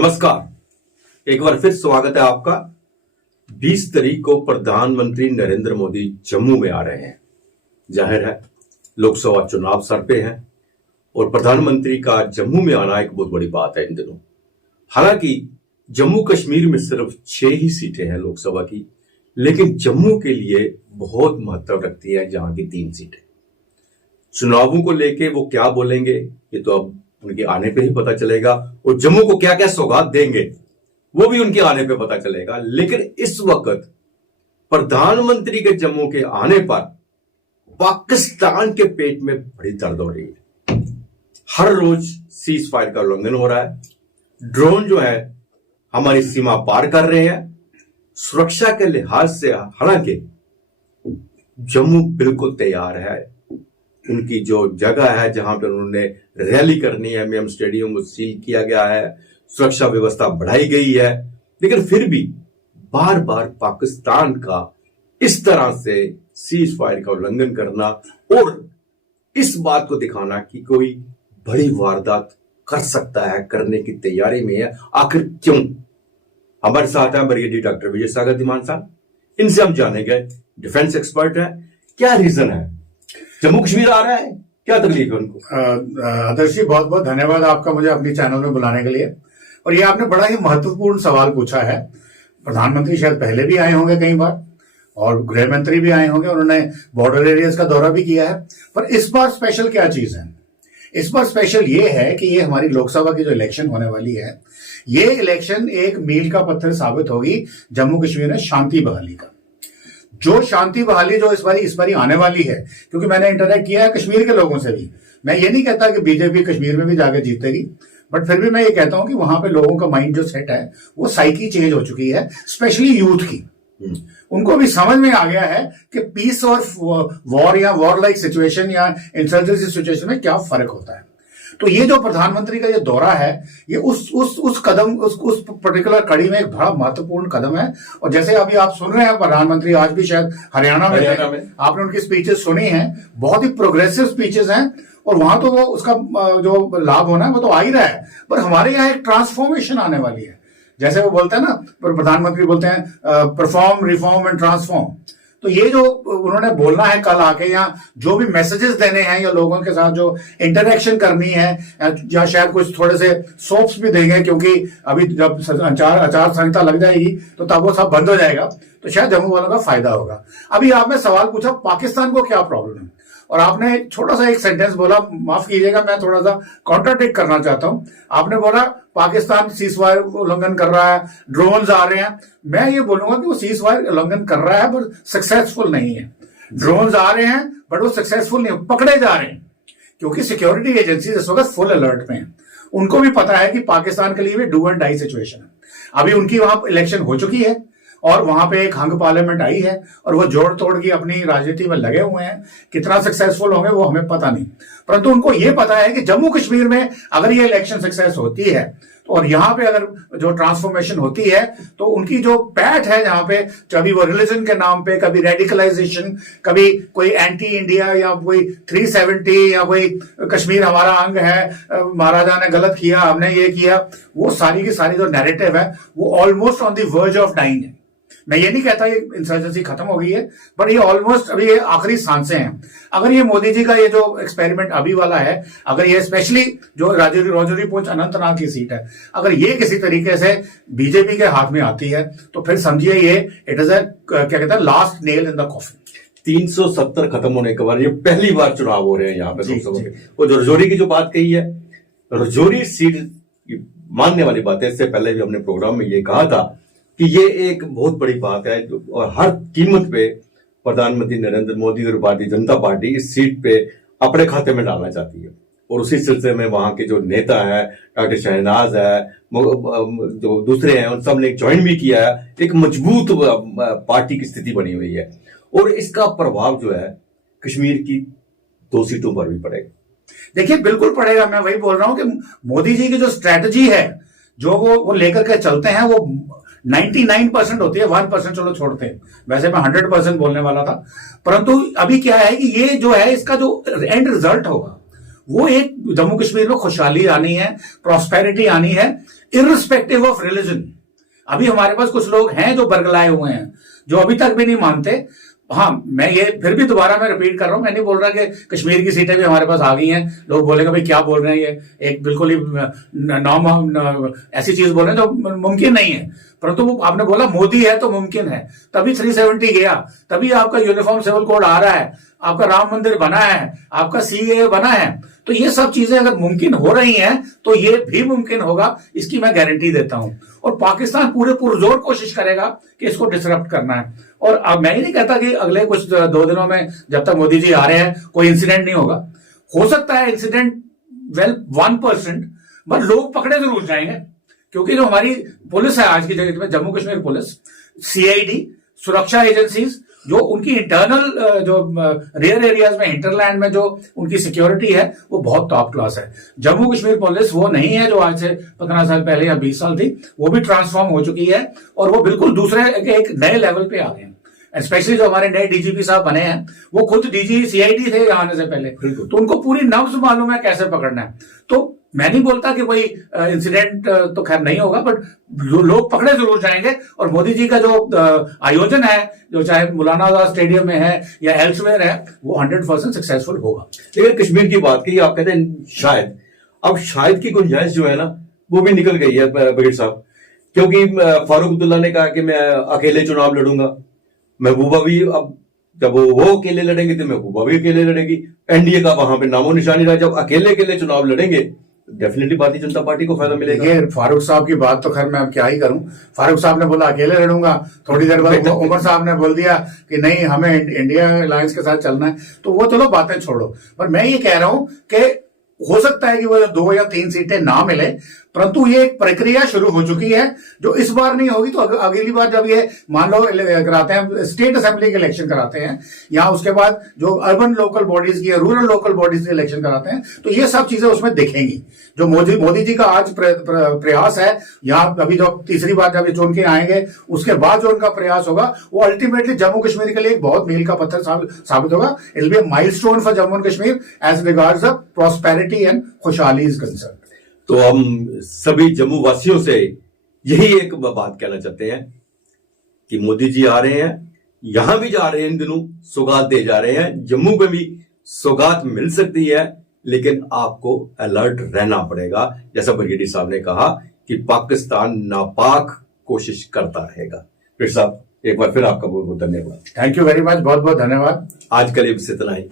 नमस्कार, एक बार फिर स्वागत है आपका। 20 तारीख को प्रधानमंत्री नरेंद्र मोदी जम्मू में आ रहे हैं। जाहिर है लोकसभा चुनाव सर पे हैं और प्रधानमंत्री का जम्मू में आना एक बहुत बड़ी बात है इन दिनों। हालांकि जम्मू कश्मीर में सिर्फ 6 ही सीटें हैं लोकसभा की, लेकिन जम्मू के लिए बहुत महत्व रखती है जहां की 3 सीटें। चुनावों को लेके वो क्या बोलेंगे ये तो अब उनके आने पे ही पता चलेगा, और जम्मू को क्या क्या सौगात देंगे वो भी उनके आने पे पता चलेगा। लेकिन इस वक्त प्रधानमंत्री के जम्मू के आने पर पाकिस्तान के पेट में बड़ी दर्द हो रही है। हर रोज सीज फायर का उल्लंघन हो रहा है, ड्रोन जो है हमारी सीमा पार कर रहे हैं। सुरक्षा के लिहाज से हालांकि जम्मू बिल्कुल तैयार है। उनकी जो जगह है जहां पर उन्होंने रैली करनी है, एमएम स्टेडियम को सील किया गया है, सुरक्षा व्यवस्था बढ़ाई गई है। लेकिन फिर भी बार बार पाकिस्तान का इस तरह से सीज फायर का उल्लंघन करना और इस बात को दिखाना कि कोई बड़ी वारदात कर सकता है, करने की तैयारी में है, आखिर क्यों? हमारे साथ है ब्रिगेडियर डॉक्टर विजय सागर धीमान साहब। इनसे हम जानेंगे, डिफेंस एक्सपर्ट है, क्या रीजन है जम्मू कश्मीर आ रहा है, क्या तकलीफ है उनको? आदर्श जी, बहुत बहुत धन्यवाद आपका मुझे अपनी चैनल में बुलाने के लिए। और ये आपने बड़ा ही महत्वपूर्ण सवाल पूछा है। प्रधानमंत्री शायद पहले भी आए होंगे कई बार, और गृह मंत्री भी आए होंगे, उन्होंने बॉर्डर एरियाज का दौरा भी किया है। पर इस बार स्पेशल क्या चीज है? इस बार स्पेशल ये है कि ये हमारी लोकसभा की जो इलेक्शन होने वाली है, ये इलेक्शन एक मील का पत्थर साबित होगी जम्मू कश्मीर में शांति बहाली का। जो शांति बहाली जो इस बारी आने वाली है, क्योंकि मैंने इंटरेक्ट किया है कश्मीर के लोगों से भी। मैं ये नहीं कहता कि बीजेपी कश्मीर में भी जाके जीतेगी, बट फिर भी मैं ये कहता हूं कि वहां पे लोगों का माइंड जो सेट है वो साइकी चेंज हो चुकी है, स्पेशली यूथ की। उनको भी समझ में आ गया है कि पीस और वॉर या वॉर लाइक सिचुएशन या इंसर्जेंसी सिचुएशन में क्या फर्क होता है। तो ये जो प्रधानमंत्री का ये दौरा है, ये उस कदम उस पर्टिकुलर कड़ी में एक बड़ा महत्वपूर्ण कदम है। और जैसे अभी आप सुन रहे हैं, प्रधानमंत्री आज भी शायद हरियाणा में आपने उनकी स्पीचेस सुनी हैं, बहुत ही प्रोग्रेसिव स्पीचेस हैं। और वहां तो वो उसका जो लाभ होना है वो तो आ ही रहा है, पर हमारे यहाँ एक ट्रांसफॉर्मेशन आने वाली है। जैसे वो बोलते हैं ना, प्रधानमंत्री बोलते हैं परफॉर्म, रिफॉर्म एंड ट्रांसफॉर्म। तो ये जो उन्होंने बोलना है कल आके, या जो भी मैसेजेस देने हैं या लोगों के साथ जो इंटरेक्शन करनी है, या शायद कुछ थोड़े से सोप्स भी देंगे, क्योंकि अभी जब आचार संहिता लग जाएगी तो तब वो सब बंद हो जाएगा, तो शायद जम्मू वालों का फायदा होगा। अभी आपने सवाल पूछा पाकिस्तान को क्या प्रॉब्लम है, और आपने छोटा सा एक सेंटेंस बोला, माफ कीजिएगा मैं थोड़ा सा कॉन्ट्राडिक्ट करना चाहता हूं। आपने बोला पाकिस्तान सीजफायर उल्लंघन कर रहा है, ड्रोन्स आ रहे हैं। मैं ये बोलूंगा कि वो सीजफायर उल्लंघन कर रहा है पर सक्सेसफुल नहीं है। ड्रोन्स आ रहे हैं बट वो सक्सेसफुल नहीं, पकड़े जा रहे हैं, क्योंकि सिक्योरिटी एजेंसी इस वक्त फुल अलर्ट में है। उनको भी पता है कि पाकिस्तान के लिए भी डू एंड डाई सिचुएशन है। अभी उनकी वहां इलेक्शन हो चुकी है और वहां पे एक हंग पार्लियामेंट आई है, और वो जोड़ तोड़ की अपनी राजनीति में लगे हुए हैं। कितना सक्सेसफुल होंगे वो हमें पता नहीं, परंतु उनको ये पता है कि जम्मू कश्मीर में अगर ये इलेक्शन सक्सेस होती है तो, और यहाँ पे अगर जो ट्रांसफॉर्मेशन होती है, तो उनकी जो पैठ है जहां पे, कभी वो रिलीजन के नाम पे, कभी रेडिकलाइजेशन, कभी कोई एंटी इंडिया, या कोई 370, या कोई कश्मीर हमारा अंग है, महाराजा ने गलत किया, हमने ये किया, वो सारी की सारी जो नैरेटिव है वो almost on the verge of dying है। मैं ये नहीं कहता ये इंसर्जेंसी खत्म हो गई है, पर ये ऑलमोस्ट अभी ये आखिरी सांसें हैं। अगर ये मोदी जी का ये जो एक्सपेरिमेंट अभी वाला है, अगर ये स्पेशली जो राजौरी पूंछ अनंतनाग की सीट है, अगर ये किसी तरीके से बीजेपी के हाथ में आती है, तो फिर समझिए ये इट इज क्या कहते हैं, last nail in the coffin. 370 खत्म होने के बाद ये पहली बार चुनाव हो रहे हैं यहाँ पे लोकसभा के। और जो रजौरी की जो बात कही है, रजौरी सीट मानने वाली बात है। इससे पहले भी हमने प्रोग्राम में ये कहा था कि ये एक बहुत बड़ी बात है, और हर कीमत पे प्रधानमंत्री नरेंद्र मोदी और भारतीय जनता पार्टी इस सीट पे अपने खाते में डालना चाहती है। और उसी सिलसिले में वहां के जो नेता है, डॉक्टर शहनाज है, जो दूसरे हैं, उन सब ने ज्वाइन भी किया है। एक मजबूत पार्टी की स्थिति बनी हुई है, और इसका प्रभाव जो है कश्मीर की 2 सीटों पर भी पड़ेगा। देखिए, बिल्कुल पड़ेगा। मैं वही बोल रहा हूं कि मोदी जी की जो स्ट्रेटजी है, जो वो लेकर के चलते हैं, वो 99% होती है, 1% चलो छोड़ते हैं। वैसे मैं 100% बोलने वाला था, परंतु अभी क्या है कि ये जो है, इसका जो एंड रिजल्ट होगा वो एक जम्मू कश्मीर में खुशहाली आनी है, प्रॉस्पेरिटी आनी है, इररिस्पेक्टिव ऑफ रिलीजन। अभी हमारे पास कुछ लोग हैं जो बरगलाए हुए हैं, जो अभी तक भी नहीं मानते। हाँ, मैं ये फिर भी दोबारा मैं रिपीट कर रहा हूं, मैं नहीं बोल रहा कि कश्मीर की सीटें भी हमारे पास आ गई हैं। लोग बोलेंगे भाई क्या बोल रहे हैं, ये एक बिल्कुल ही ऐसी चीज बोल रहे हैं जो मुमकिन नहीं है। परंतु वो आपने बोला मोदी है तो मुमकिन है, तभी 370 गया, तभी आपका यूनिफॉर्म सिविल कोड आ रहा है, आपका राम मंदिर बना है, आपका सीए बना है। तो ये सब चीजें अगर मुमकिन हो रही हैं तो ये भी मुमकिन होगा, इसकी मैं गारंटी देता हूं। और पाकिस्तान पूरे पुरजोर कोशिश करेगा कि इसको डिसरप्ट करना है। और अब मैं ही नहीं कहता कि अगले कुछ 2 दिनों में जब तक मोदी जी आ रहे हैं कोई इंसिडेंट नहीं होगा। हो सकता है इंसिडेंट 1%, बट लोग पकड़े जरूर जाएंगे, क्योंकि जो हमारी पुलिस है आज की डेट में, जम्मू कश्मीर पुलिस, सीआईडी, सुरक्षा एजेंसीज, जो उनकी इंटरनल जो रेयर एरियाज में, हिंटरलैंड में जो उनकी सिक्योरिटी है वो बहुत टॉप क्लास है। जम्मू कश्मीर पुलिस वो नहीं है जो आज से 15 साल पहले या 20 साल थी, वो भी ट्रांसफॉर्म हो चुकी है और वो बिल्कुल दूसरे एक नए लेवल पे आ गए हैं। स्पेशली जो हमारे नए डीजीपी साहब बने हैं, वो खुद डीजी सीआईडी थे आने से पहले, तो उनको पूरी नब्ज मालूम है कैसे पकड़ना है। तो मैं नहीं बोलता कि कोई इंसिडेंट तो खैर नहीं होगा, बट लोग पकड़े जरूर जाएंगे। और मोदी जी का जो आयोजन है, जो चाहे मौलाना आजाद स्टेडियम में है या एल्सवेयर है, वो 100% सक्सेसफुल होगा। लेकिन कश्मीर की बात की, आप कहते हैं शायद, अब शायद की गुंजाइश जो है ना वो भी निकल गई है बगीर साहब, क्योंकि फारूक अब्दुल्ला ने कहा कि मैं अकेले चुनाव लड़ूंगा। महबूबा भी, अब जब वो अकेले लड़ेंगे तो महबूबा भी अकेले लड़ेगी, एनडीए का वहां पे नामो निशानी रहा। जब अकेले चुनाव लड़ेंगे डेफिनेटली भारतीय जनता पार्टी को फायदा मिलेगा। ये फारूक साहब की बात तो खैर मैं अब क्या ही करूं। फारूक साहब ने बोला अकेले लड़ूंगा, थोड़ी देर बाद उमर साहब ने बोल दिया कि नहीं हमें इंडिया अलायंस के साथ चलना है। तो वो चलो बातें छोड़ो, पर मैं ये कह रहा हूं कि हो सकता है कि वो 2 या 3 सीटें ना मिले, परंतु ये एक प्रक्रिया शुरू हो चुकी है जो इस बार नहीं होगी तो अगली बार जब ये मान लो कराते हैं, स्टेट असेंबली के इलेक्शन कराते हैं, या उसके बाद जो अर्बन लोकल बॉडीज की, रूरल लोकल बॉडीज के इलेक्शन कराते हैं, तो ये सब चीजें उसमें दिखेंगी। जो मोदी जी का आज प्रयास है, यहाँ अभी जो तीसरी बार जब ये चुन के आएंगे उसके बाद जो उनका प्रयास होगा, वो अल्टीमेटली जम्मू कश्मीर के लिए एक बहुत मील का पत्थर साबित होगा। It will be a milestone for Jammu and Kashmir as regards the prosperity and खुशहाली इज कंसर्न। तो हम सभी जम्मू वासियों से यही एक बात कहना चाहते हैं कि मोदी जी आ रहे हैं, यहां भी जा रहे हैं, इन दिनों सौगात दे जा रहे हैं। जम्मू में भी सौगात मिल सकती है, लेकिन आपको अलर्ट रहना पड़ेगा। जैसा ब्रिगेडियर साहब ने कहा कि पाकिस्तान नापाक कोशिश करता रहेगा। फिर साहब एक बार फिर आपका बहुत बहुत धन्यवाद। थैंक यू वेरी मच, बहुत बहुत धन्यवाद। आज के लिए बस इतना ही।